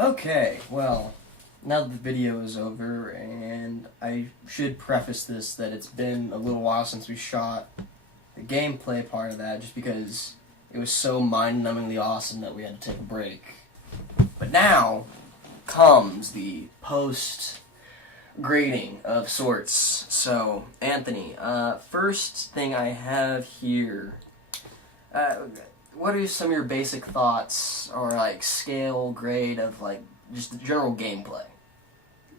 Okay, well, now that the video is over, and I should preface this that it's been a little while since we shot the gameplay part of that, just because it was so mind-numbingly awesome that we had to take a break. But now comes the post-grading of sorts. So, Anthony, first thing I have here, what are some of your basic thoughts, or like scale, grade of like just the general gameplay?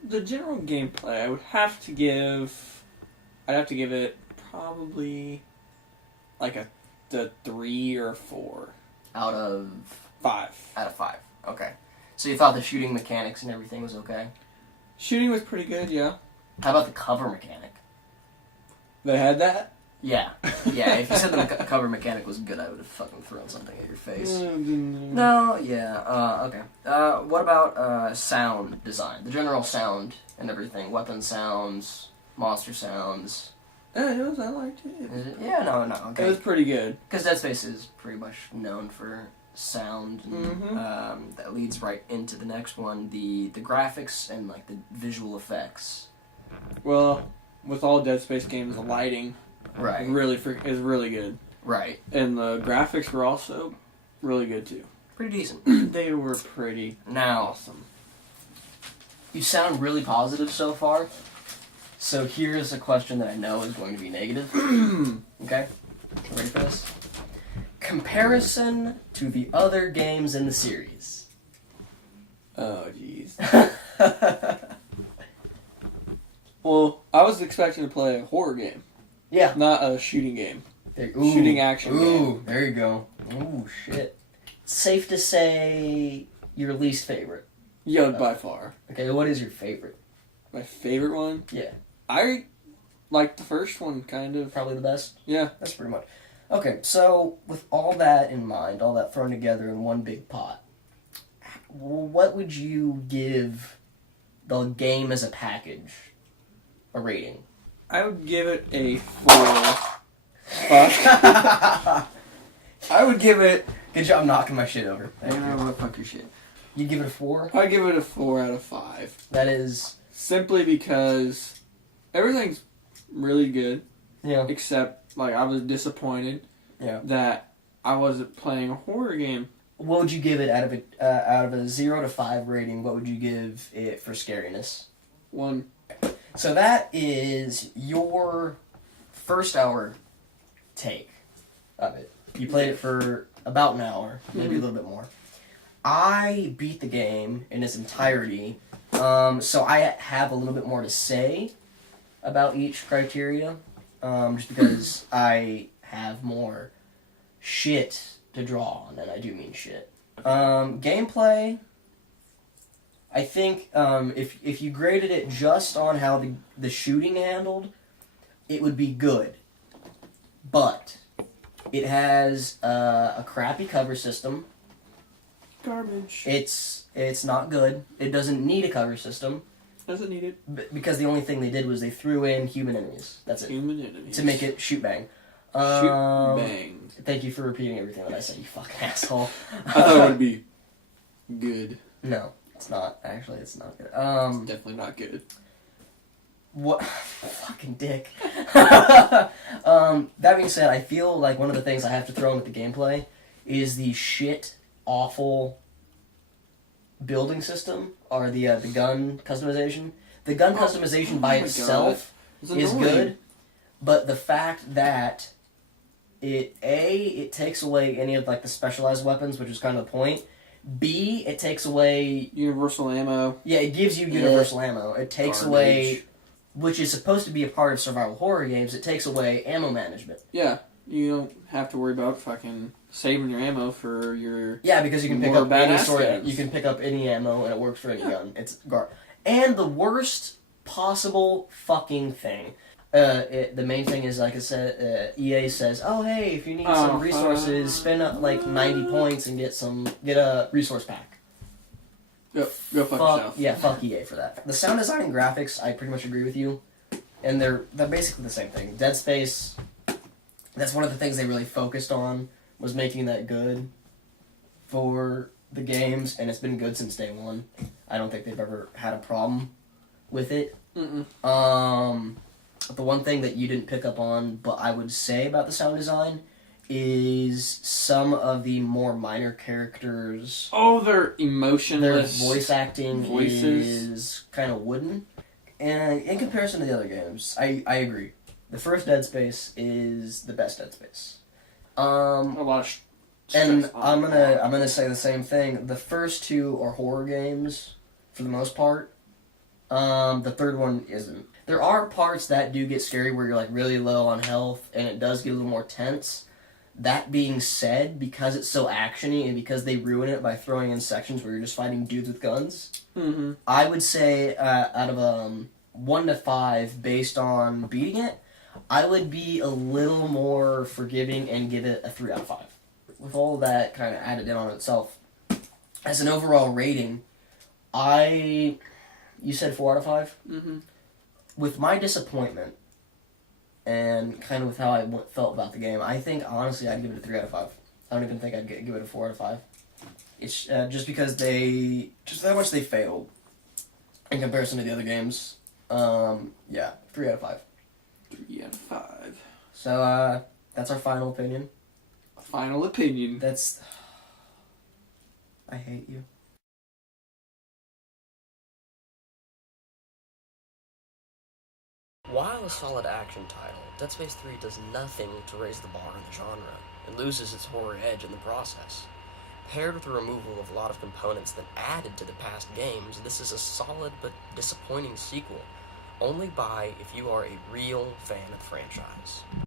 The general gameplay, I'd have to give it probably like the 3 or 4 Out of 5. Out of 5. Okay. So you thought the shooting mechanics and everything was okay? Shooting was pretty good, yeah. How about the cover mechanic? They had that? Yeah. Yeah, if you said the cover mechanic was good, I would have fucking thrown something at your face. Didn't No, yeah, okay. What about sound design? The general sound and everything. Weapon sounds, monster sounds. Yeah, it was. I liked it. Is it? Yeah, no, okay. It was pretty good. Because Dead Space is pretty much known for sound, and that leads right into the next one, the graphics and like the visual effects. Well, with all Dead Space games, the lighting Right. is really good. Right. And the graphics were also really good too. Pretty decent. They were pretty Now, awesome. you sound really positive so far. So here's a question that I know is going to be negative. Okay? Ready for this? Comparison to the other games in the series. Oh, jeez. Well, I was expecting to play a horror game. Yeah. Not a shooting game. Ooh, Shooting action game. Ooh, there you go. Ooh, shit. Safe to say your least favorite. Yeah, by far. Okay, what is your favorite? My favorite one? Yeah. I like the first one, kind of. Probably the best? Yeah. That's pretty much. Okay, so with all that in mind, all that thrown together in one big pot, what would you give the game as a package a rating? I would give it a 4. Fuck. I would give it... Good job knocking my shit over. I don't know what fuck your shit. You give it a 4? I'd give it a 4 out of 5. That is... Simply because everything's really good. Yeah. Except, like, I was disappointed that I wasn't playing a horror game. What would you give it out of a 0 to 5 rating? What would you give it for scariness? 1. So that is your first hour take of it. You played it for about an hour, maybe a little bit more. I beat the game in its entirety, so I have a little bit more to say about each criteria, just because I have more shit to draw on, and I do mean shit. Gameplay, I think if you graded it just on how the shooting handled, it would be good. But it has a crappy cover system. Garbage. It's not good. It doesn't need a cover system. Doesn't need it. Because the only thing they did was they threw in human enemies. That's it. Human enemies. To make it shoot bang. Shoot bang. Thank you for repeating everything that I said, you fucking asshole. I thought it would be good. No, it's not. Actually, it's not good. It's definitely not good. What? Fucking dick. That being said, I feel like one of the things I have to throw in with the gameplay is the shit, awful building system, or the gun customization. The gun customization by itself is good, but the fact that it takes away any of like the specialized weapons, which is kind of the point. B, it takes away universal ammo. Yeah, it gives you universal ammo. It takes away, which is supposed to be a part of survival horror games. It takes away ammo management. Yeah, you don't have to worry about fucking saving your ammo for your because you can pick up any sort. Guns. You can pick up any ammo and it works for any gun. It's and the worst possible fucking thing. The main thing is, like I said, EA says, "Oh hey, if you need some resources, spend up like 90 points and get a resource pack." Go fuck yourself. Yeah, fuck EA for that. The sound design and graphics, I pretty much agree with you, and they're basically the same thing. Dead Space, that's one of the things they really focused on, was making that good. For the games, and it's been good since day one. I don't think they've ever had a problem with it. Mm-mm. The one thing that you didn't pick up on, but I would say about the sound design, is some of the more minor characters. Oh, they're emotionless. Their voice acting voices. is kind of wooden, and in comparison to the other games, I agree. The first Dead Space is the best Dead Space. A lot of And stress I'm on gonna say the same thing. The first two are horror games, for the most part. The third one isn't. There are parts that do get scary where you're like really low on health, and it does get a little more tense. That being said, because it's so actiony and because they ruin it by throwing in sections where you're just fighting dudes with guns, Mm-hmm. I would say out of 1 to 5, based on beating it, I would be a little more forgiving and give it a 3 out of 5. With all that kind of added in on itself, as an overall rating, you said 4 out of 5? Mm-hmm. With my disappointment, and kind of with how I felt about the game, I think, honestly, I'd give it a 3 out of 5. I don't even think I'd give it a 4 out of 5. It's just because just how much they failed in comparison to the other games. Yeah, 3 out of 5. 3 out of 5. So, that's our final opinion. Final opinion. I hate you. While a solid action title, Dead Space 3 does nothing to raise the bar in the genre, and loses its horror edge in the process. Paired with the removal of a lot of components that added to the past games, this is a solid but disappointing sequel, only buy if you are a real fan of the franchise.